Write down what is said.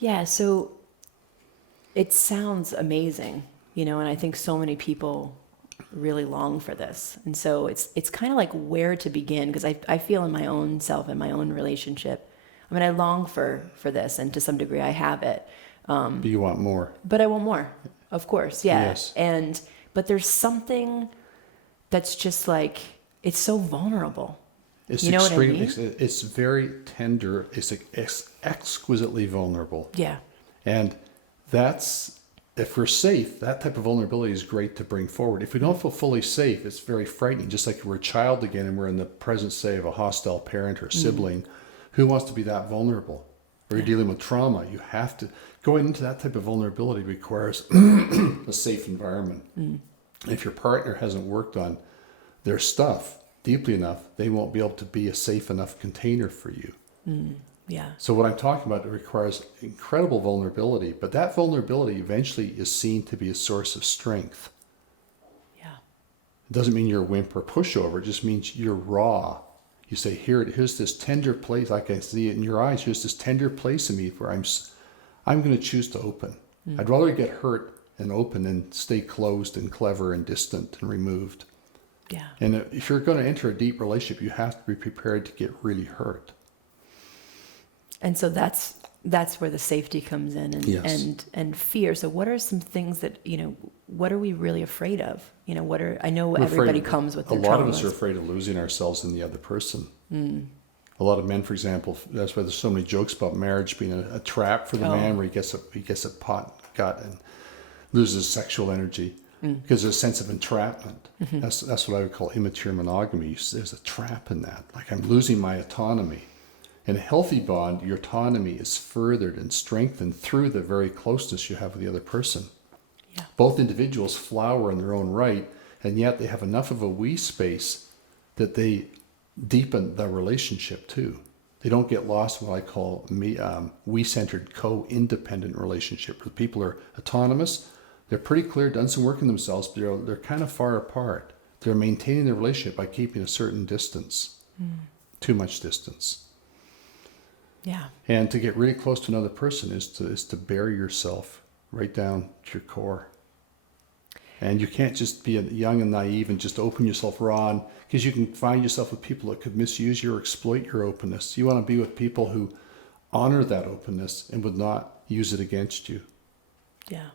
Yeah, so it sounds amazing, and I think so many people really long for this. And so it's kind of like where to begin, because I feel in my own self, in my own relationship, I mean, I long for this, and to some degree I have it. But you want more. But I want more, of course, yeah. Yes. But there's something that's just like, it's so vulnerable. It's You know what I extreme. mean? It's very tender. It's exquisitely vulnerable. Yeah. And that's, if we're safe, that type of vulnerability is great to bring forward. If we don't feel fully safe, it's very frightening. Just like if we're a child again and we're in the presence, say, of a hostile parent or sibling, who wants to be that vulnerable? Or you're dealing with trauma. You have to, going into that type of vulnerability requires a safe environment. If your partner hasn't worked on their stuff deeply enough, they won't be able to be a safe enough container for you. Yeah. So what I'm talking about, it requires incredible vulnerability, but that vulnerability eventually is seen to be a source of strength. Yeah. It doesn't mean you're a wimp or pushover. It just means you're raw. You say, here's this tender place. Like I see it in your eyes. Here's this tender place in me where I'm going to choose to open. I'd rather get hurt and open than stay closed and clever and distant and removed. Yeah. And if you're going to enter a deep relationship, you have to be prepared to get really hurt. And so that's where the safety comes in, Yes. and fear. So what are some things that, what are we really afraid of? I know We're everybody afraid, comes with a their lot of us are traumas. afraid of losing ourselves in the other person. A lot of men, for example, that's why there's so many jokes about marriage being a trap for the man, where he gets a pot gut and loses sexual energy because there's a sense of entrapment. That's what I would call immature monogamy. There's a trap in that. Like, I'm losing my autonomy. In a healthy bond, your autonomy is furthered and strengthened through the very closeness you have with the other person. Yeah. Both individuals flower in their own right, and yet they have enough of a we space that they deepen the relationship too. They don't get lost in what I call we-centered, co-independent relationship, where people are autonomous. They're pretty clear, done some work in themselves, but they're kind of far apart. They're maintaining their relationship by keeping a certain distance, too much distance. Yeah. And to get really close to another person is to bury yourself right down to your core. And you can't just be young and naive and just open yourself raw, because you can find yourself with people that could misuse you or exploit your openness. You want to be with people who honor that openness and would not use it against you. Yeah.